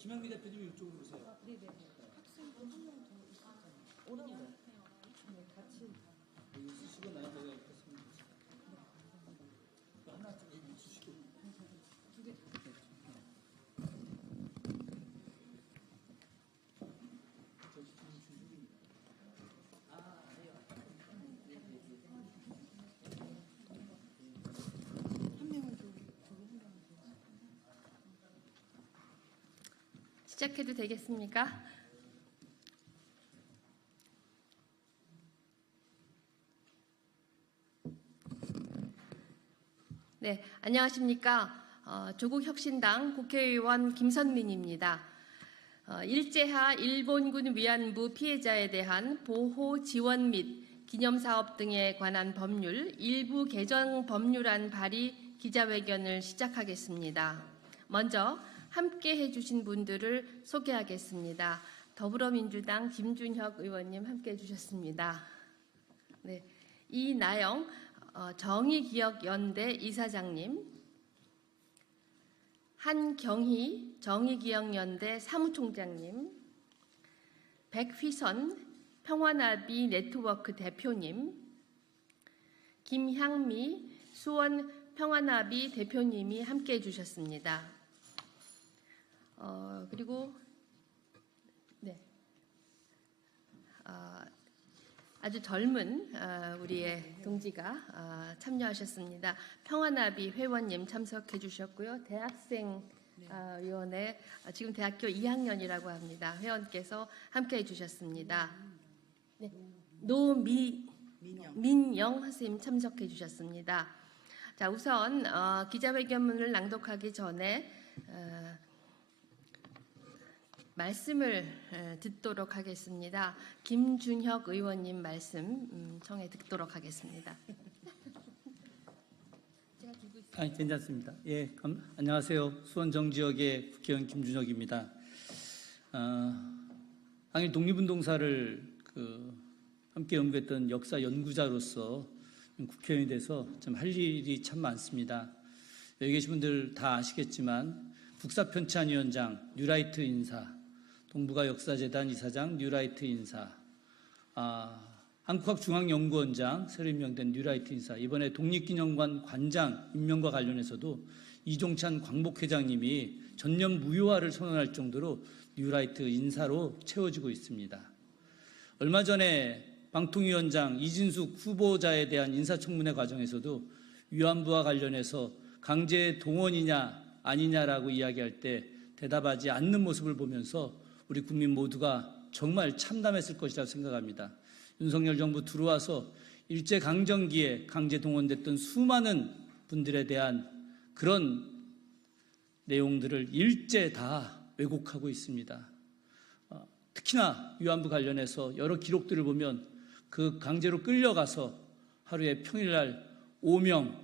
김양미 대표님 이쪽으로 오세요. 네네. 학생분 한 명 더 있었잖아요. 오라고. 네, 같이. 여기 쓰시고 나는 제가 이렇게 쓰면 되죠. 하나 좀 여기 주시고. 두 개. 저기 주시고. 아, 아니요. 한 명은 저기 한 명은 저기. 시작해도 되겠습니까? 네, 안녕하십니까. 조국혁신당 국회의원 김선민입니다. 일제하 일본군 위안부 피해자에 대한 보호 지원 및 기념사업 등에 관한 법률 일부 개정 법률안 발의 기자회견을 시작하겠습니다. 먼저 함께 해주신 분들을 소개하겠습니다. 더불어민주당 김준혁 의원님 함께 해주셨습니다. 네, 이나영 정의기억연대 이사장님, 한경희 정의기억연대 사무총장님, 백휘선 평화나비 네트워크 대표님, 김향미 수원 평화나비 대표님이 함께해 주셨습니다. 그리고 네, 아주 젊은 우리의 동지가 참여하셨습니다. 평화나비 회원님 참석해 주셨고요. 대학생위원회 지금 대학교 2학년이라고 합니다. 회원께서 함께해 주셨습니다. 네, 노민영 선생님 참석해 주셨습니다. 자, 우선 기자회견문을 낭독하기 전에 말씀을 듣도록 하겠습니다. 김준혁 의원님 말씀 청해 듣도록 하겠습니다. 제가 들고 있습니다. 괜찮습니다. 예, 안녕하세요. 수원 정지역의 국회의원 김준혁입니다. 당일 독립운동사를 함께 연구했던 역사 연구자로서 국회의원이 돼서 좀 할 일이 참 많습니다. 여기 계신 분들 다 아시겠지만 국사편찬위원장 뉴라이트 인사, 동북아 역사재단 이사장 뉴라이트 인사, 한국학중앙연구원장 새로 임명된 뉴라이트 인사, 이번에 독립기념관 관장 임명과 관련해서도 이종찬 광복회장님이 전면 무효화를 선언할 정도로 뉴라이트 인사로 채워지고 있습니다. 얼마 전에 방통위원장 이진숙 후보자에 대한 인사청문회 과정에서도 위안부와 관련해서 강제 동원이냐 아니냐라고 이야기할 때 대답하지 않는 모습을 보면서 우리 국민 모두가 정말 참담했을 것이라고 생각합니다. 윤석열 정부 들어와서 일제강점기에 강제 동원됐던 수많은 분들에 대한 그런 내용들을 일제 다 왜곡하고 있습니다. 특히나 위안부 관련해서 여러 기록들을 보면 그 강제로 끌려가서 하루에 평일날 5명,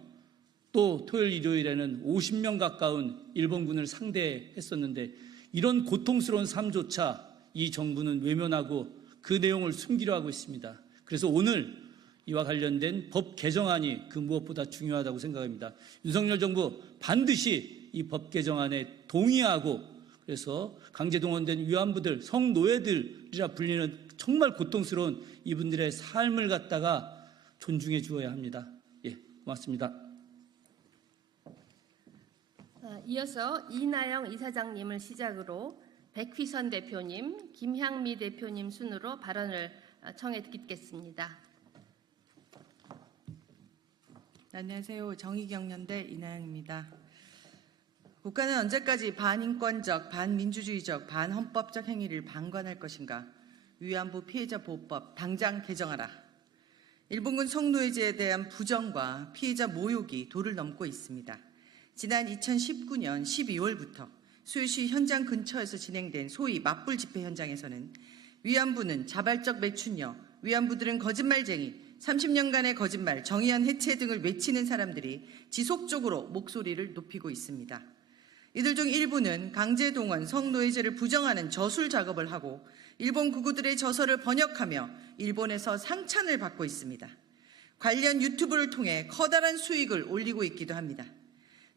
또 토요일 일요일에는 50명 가까운 일본군을 상대했었는데 이런 고통스러운 삶조차 이 정부는 외면하고 그 내용을 숨기려 하고 있습니다. 그래서 오늘 이와 관련된 법 개정안이 그 무엇보다 중요하다고 생각합니다. 윤석열 정부 반드시 이 법 개정안에 동의하고 그래서 강제 동원된 위안부들, 성노예들이라 불리는 정말 고통스러운 이분들의 삶을 갖다가 존중해 주어야 합니다. 예, 고맙습니다. 이어서 이나영 이사장님을 시작으로 백휘선 대표님, 김향미 대표님 순으로 발언을 청해 듣겠습니다. 안녕하세요. 정의경연대 이나영입니다. 국가는 언제까지 반인권적, 반민주주의적, 반헌법적 행위를 방관할 것인가? 위안부 피해자 보호법 당장 개정하라. 일본군 성노예제에 대한 부정과 피해자 모욕이 도를 넘고 있습니다. 지난 2019년 12월부터 수요시 현장 근처에서 진행된 소위 맞불 집회 현장에서는 위안부는 자발적 매춘녀, 위안부들은 거짓말쟁이, 30년간의 거짓말, 정의연 해체 등을 외치는 사람들이 지속적으로 목소리를 높이고 있습니다. 이들 중 일부는 강제동원, 성노예제를 부정하는 저술 작업을 하고 일본 구구들의 저서를 번역하며 일본에서 상찬을 받고 있습니다. 관련 유튜브를 통해 커다란 수익을 올리고 있기도 합니다.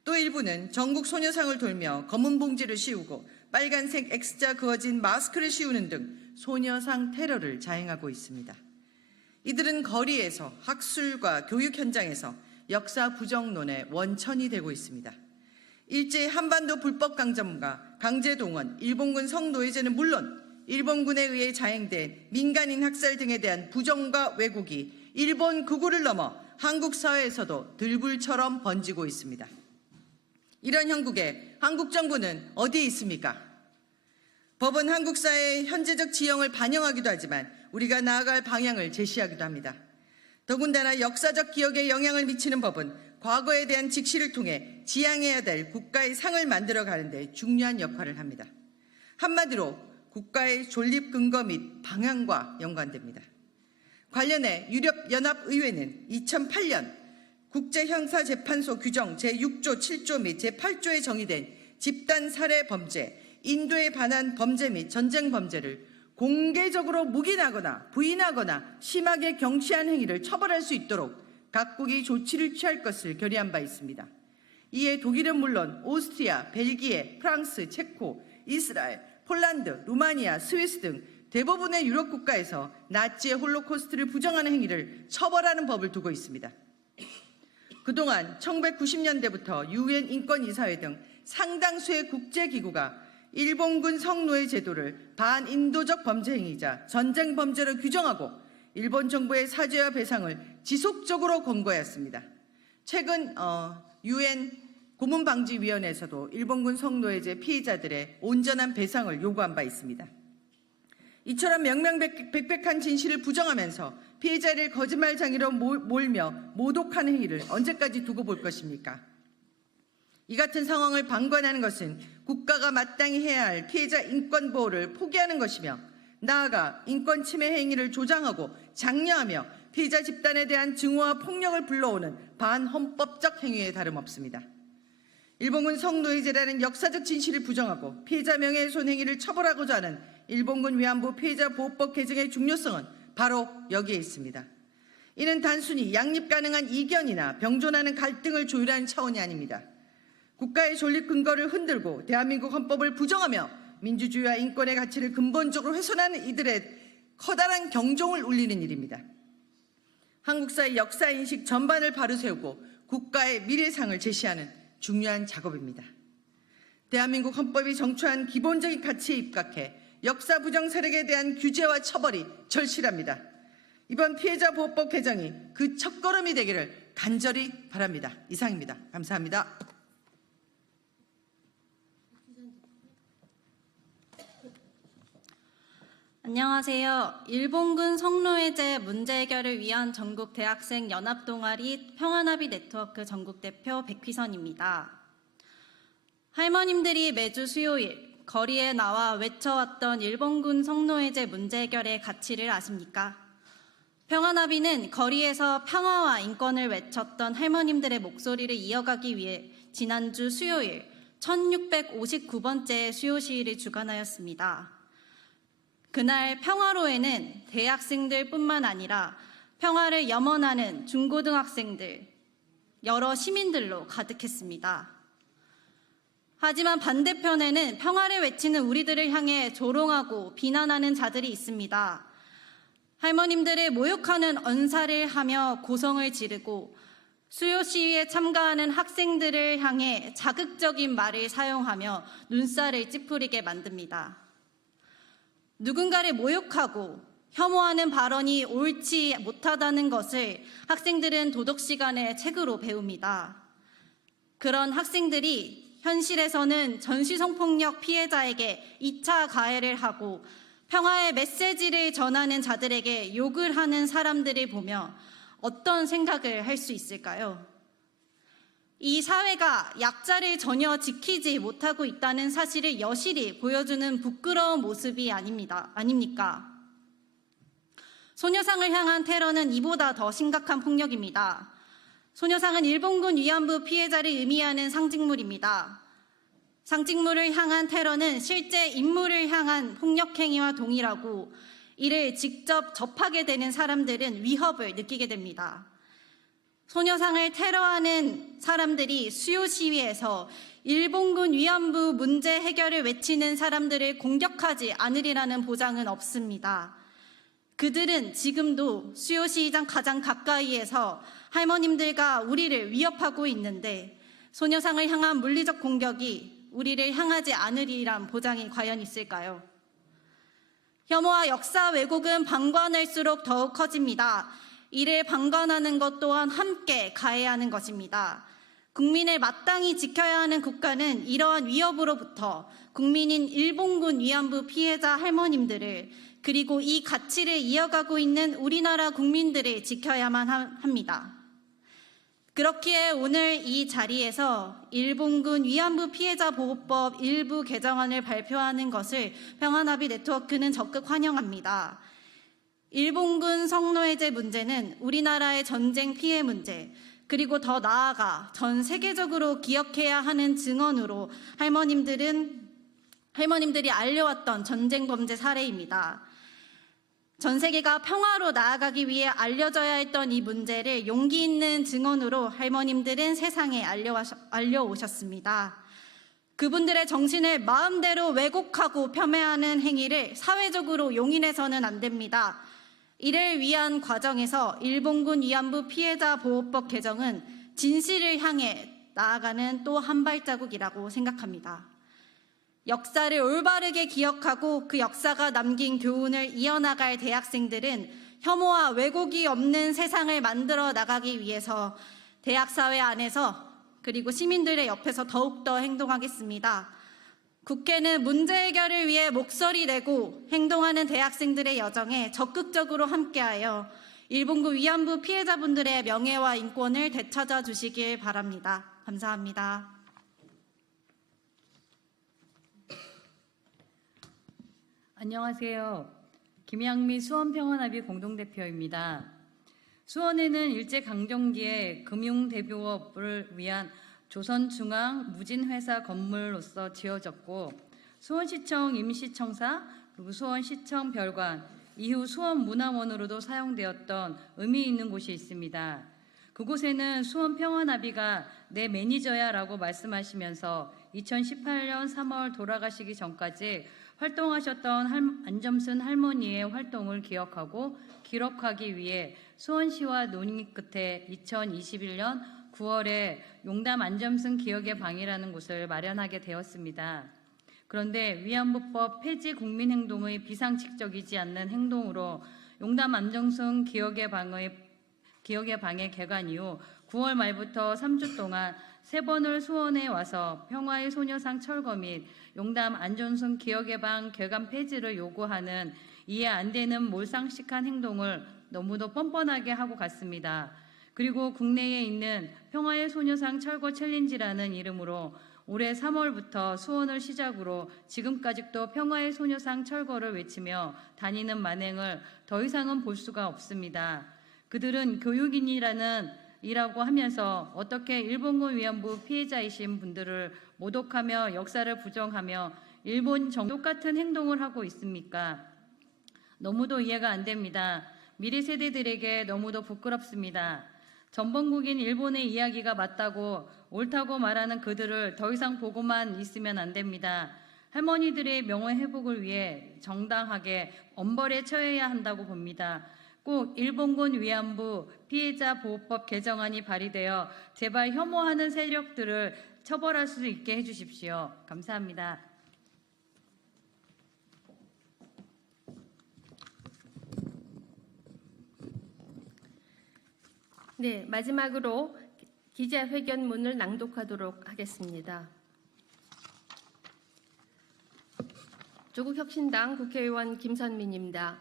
또 일부는 전국 소녀상을 돌며 검은 봉지를 씌우고 빨간색 X자 그어진 마스크를 씌우는 등 소녀상 테러를 자행하고 있습니다. 이들은 거리에서 학술과 교육 현장에서 역사 부정론의 원천이 되고 있습니다. 일제 한반도 불법 강점과 강제동원, 일본군 성노예제는 물론 일본군에 의해 자행된 민간인 학살 등에 대한 부정과 왜곡이 일본 극우를 넘어 한국 사회에서도 들불처럼 번지고 있습니다. 이런 형국에 한국 정부는 어디에 있습니까? 법은 한국 사회의 현재적 지형을 반영하기도 하지만 우리가 나아갈 방향을 제시하기도 합니다. 더군다나 역사적 기억에 영향을 미치는 법은 과거에 대한 직시를 통해 지향해야 될 국가의 상을 만들어 가는 데 중요한 역할을 합니다. 한마디로 국가의 존립 근거 및 방향과 연관됩니다. 관련해 유럽연합의회는 2008년 국제형사재판소 규정 제6조 7조 및 제8조에 정의된 집단 살해 범죄, 인도에 반한 범죄 및 전쟁 범죄를 공개적으로 묵인하거나 부인하거나 심하게 경시한 행위를 처벌할 수 있도록 각국이 조치를 취할 것을 결의한 바 있습니다. 이에 독일은 물론 오스트리아, 벨기에, 프랑스, 체코, 이스라엘, 폴란드, 루마니아, 스위스 등 대부분의 유럽 국가에서 나치의 홀로코스트를 부정하는 행위를 처벌하는 법을 두고 있습니다. 그동안 1990년대부터 유엔 인권이사회 등 상당수의 국제기구가 일본군 성노예 제도를 반인도적 범죄 행위이자 전쟁 범죄로 규정하고 일본 정부의 사죄와 배상을 지속적으로 권고해왔습니다. 최근 유엔 고문방지위원회에서도 일본군 성노예제 피해자들의 온전한 배상을 요구한 바 있습니다. 이처럼 명명백백한 진실을 부정하면서 피해자를 거짓말쟁이로 몰며 모독하는 행위를 언제까지 두고 볼 것입니까? 이 같은 상황을 방관하는 것은 국가가 마땅히 해야 할 피해자 인권 보호를 포기하는 것이며 나아가 인권 침해 행위를 조장하고 장려하며 피해자 집단에 대한 증오와 폭력을 불러오는 반헌법적 행위에 다름없습니다. 일본군 성노예제라는 역사적 진실을 부정하고 피해자 명예훼손 행위를 처벌하고자 하는 일본군 위안부 피해자 보호법 개정의 중요성은 바로 여기에 있습니다. 이는 단순히 양립 가능한 이견이나 병존하는 갈등을 조율하는 차원이 아닙니다. 국가의 존립 근거를 흔들고 대한민국 헌법을 부정하며 민주주의와 인권의 가치를 근본적으로 훼손하는 이들의 커다란 경종을 울리는 일입니다. 한국사의 역사인식 전반을 바로 세우고 국가의 미래상을 제시하는 중요한 작업입니다. 대한민국 헌법이 정초한 기본적인 가치에 입각해 역사 부정 세력에 대한 규제와 처벌이 절실합니다. 이번 피해자 보호법 개정이 그 첫걸음이 되기를 간절히 바랍니다. 이상입니다. 감사합니다. 안녕하세요. 일본군 성노예제 문제 해결을 위한 전국 대학생 연합동아리 평화나비 네트워크 전국대표 백휘선입니다. 할머님들이 매주 수요일 거리에 나와 외쳐왔던 일본군 성노예제 문제 해결의 가치를 아십니까? 평화나비는 거리에서 평화와 인권을 외쳤던 할머님들의 목소리를 이어가기 위해 지난주 수요일 1659번째 수요 시위를 주관하였습니다. 그날 평화로에는 대학생들뿐만 아니라 평화를 염원하는 중고등학생들, 여러 시민들로 가득했습니다. 하지만 반대편에는 평화를 외치는 우리들을 향해 조롱하고 비난하는 자들이 있습니다. 할머님들을 모욕하는 언사를 하며 고성을 지르고 수요 시위에 참가하는 학생들을 향해 자극적인 말을 사용하며 눈살을 찌푸리게 만듭니다. 누군가를 모욕하고 혐오하는 발언이 옳지 못하다는 것을 학생들은 도덕 시간에 책으로 배웁니다. 그런 학생들이 현실에서는 전시성폭력 피해자에게 2차 가해를 하고 평화의 메시지를 전하는 자들에게 욕을 하는 사람들을 보며 어떤 생각을 할 수 있을까요? 이 사회가 약자를 전혀 지키지 못하고 있다는 사실을 여실히 보여주는 부끄러운 모습이 아닙니까? 소녀상을 향한 테러는 이보다 더 심각한 폭력입니다. 소녀상은 일본군 위안부 피해자를 의미하는 상징물입니다. 상징물을 향한 테러는 실제 인물을 향한 폭력행위와 동일하고 이를 직접 접하게 되는 사람들은 위협을 느끼게 됩니다. 소녀상을 테러하는 사람들이 수요 시위에서 일본군 위안부 문제 해결을 외치는 사람들을 공격하지 않으리라는 보장은 없습니다. 그들은 지금도 수요 시위장 가장 가까이에서 할머님들과 우리를 위협하고 있는데 소녀상을 향한 물리적 공격이 우리를 향하지 않으리란 보장이 과연 있을까요? 혐오와 역사 왜곡은 방관할수록 더욱 커집니다. 이를 방관하는 것 또한 함께 가해야 하는 것입니다. 국민을 마땅히 지켜야 하는 국가는 이러한 위협으로부터 국민인 일본군 위안부 피해자 할머님들을 그리고 이 가치를 이어가고 있는 우리나라 국민들을 지켜야만 합니다. 그렇기에 오늘 이 자리에서 일본군 위안부 피해자 보호법 일부 개정안을 발표하는 것을 평화나비 네트워크는 적극 환영합니다. 일본군 성노예제 문제는 우리나라의 전쟁 피해 문제, 그리고 더 나아가 전 세계적으로 기억해야 하는 증언으로 할머님들이 알려왔던 전쟁 범죄 사례입니다. 전 세계가 평화로 나아가기 위해 알려져야 했던 이 문제를 용기 있는 증언으로 할머님들은 세상에 알려오셨습니다. 그분들의 정신을 마음대로 왜곡하고 폄훼하는 행위를 사회적으로 용인해서는 안 됩니다. 이를 위한 과정에서 일본군 위안부 피해자 보호법 개정은 진실을 향해 나아가는 또 한 발자국이라고 생각합니다. 역사를 올바르게 기억하고 그 역사가 남긴 교훈을 이어나갈 대학생들은 혐오와 왜곡이 없는 세상을 만들어 나가기 위해서 대학 사회 안에서 그리고 시민들의 옆에서 더욱더 행동하겠습니다. 국회는 문제 해결을 위해 목소리 내고 행동하는 대학생들의 여정에 적극적으로 함께하여 일본군 위안부 피해자분들의 명예와 인권을 되찾아 주시길 바랍니다. 감사합니다. 안녕하세요. 김양미 수원평화나비 공동대표입니다. 수원에는 일제강점기에 금융대표업을 위한 조선중앙 무진회사 건물로서 지어졌고 수원시청 임시청사 그리고 수원시청 별관 이후 수원문화원으로도 사용되었던 의미 있는 곳이 있습니다. 그곳에는 수원평화나비가 내 매니저야 라고 말씀하시면서 2018년 3월 돌아가시기 전까지 활동하셨던 안점순 할머니의 활동을 기억하고 기록하기 위해 수원시와 논의 끝에 2021년 9월에 용담 안점순 기억의 방이라는 곳을 마련하게 되었습니다. 그런데 위안부법 폐지 국민행동의 비상식적이지 않는 행동으로 용담 안점순 기억의 방의 개관 이후 9월 말부터 3주 동안 3번을 수원에 와서 평화의 소녀상 철거 및 용담 안점순 기억의 방 개관 폐지를 요구하는 이해 안 되는 몰상식한 행동을 너무도 뻔뻔하게 하고 갔습니다. 그리고 국내에 있는 평화의 소녀상 철거 챌린지라는 이름으로 올해 3월부터 수원을 시작으로 지금까지도 평화의 소녀상 철거를 외치며 다니는 만행을 더 이상은 볼 수가 없습니다. 그들은 교육인이라고 하면서 어떻게 일본군 위안부 피해자이신 분들을 모독하며 역사를 부정하며 일본 똑같은 행동을 하고 있습니까? 너무도 이해가 안 됩니다. 미래 세대들에게 너무도 부끄럽습니다. 전범국인 일본의 이야기가 맞다고 옳다고 말하는 그들을 더 이상 보고만 있으면 안 됩니다. 할머니들의 명예 회복을 위해 정당하게 엄벌에 처해야 한다고 봅니다. 꼭 일본군 위안부 피해자 보호법 개정안이 발의되어 제발 혐오하는 세력들을 처벌할 수 있게 해주십시오. 감사합니다. 네, 마지막으로 기자회견문을 낭독하도록 하겠습니다. 조국혁신당 국회의원 김선민입니다.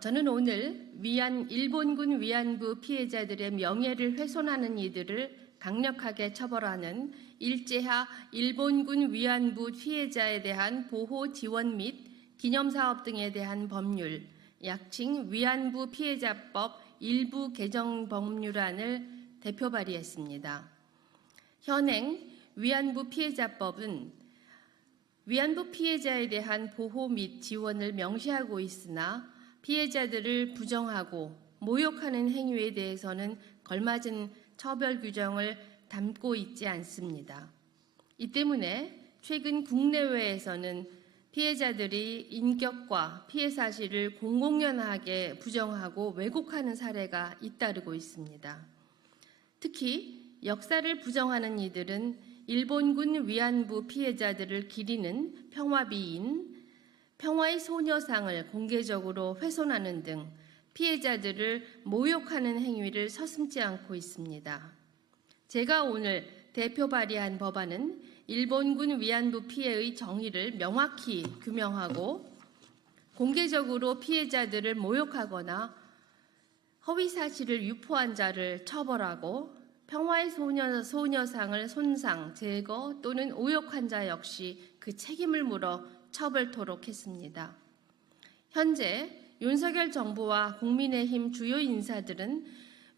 저는 오늘 일본군 위안부 피해자들의 명예를 훼손하는 이들을 강력하게 처벌하는 일제하 일본군 위안부 피해자에 대한 보호 지원 및 기념사업 등에 대한 법률, 약칭 위안부 피해자법 일부 개정 법률안을 대표 발의했습니다. 현행 위안부 피해자법은 위안부 피해자에 대한 보호 및 지원을 명시하고 있으나 피해자들을 부정하고 모욕하는 행위에 대해서는 걸맞은 처벌 규정을 담고 있지 않습니다. 이 때문에 최근 국내외에서는 피해자들이 인격과 피해 사실을 공공연하게 부정하고 왜곡하는 사례가 잇따르고 있습니다. 특히 역사를 부정하는 이들은 일본군 위안부 피해자들을 기리는 평화비인 평화의 소녀상을 공개적으로 훼손하는 등 피해자들을 모욕하는 행위를 서슴지 않고 있습니다. 제가 오늘 대표 발의한 법안은 일본군 위안부 피해의 정의를 명확히 규명하고 공개적으로 피해자들을 모욕하거나 허위 사실을 유포한 자를 처벌하고 평화의 소녀상을 손상, 제거 또는 오욕한 자 역시 그 책임을 물어 처벌토록 했습니다. 현재 윤석열 정부와 국민의힘 주요 인사들은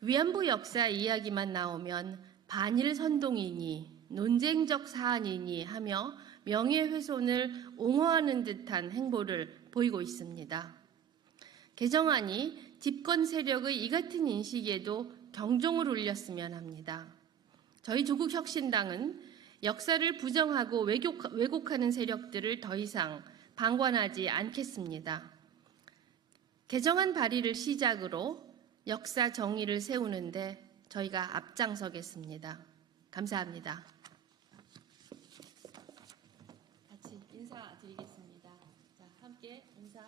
위안부 역사 이야기만 나오면 반일 선동이니 논쟁적 사안이니 하며 명예훼손을 옹호하는 듯한 행보를 보이고 있습니다. 개정안이 집권 세력의 이 같은 인식에도 경종을 울렸으면 합니다. 저희 조국혁신당은 역사를 부정하고 왜곡하는 세력들을 더 이상 방관하지 않겠습니다. 개정안 발의를 시작으로 역사 정의를 세우는데 저희가 앞장서겠습니다. 감사합니다. 같이 인사드리겠습니다. 자, 함께 인사.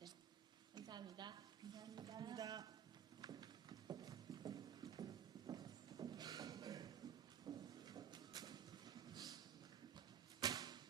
네, 감사합니다.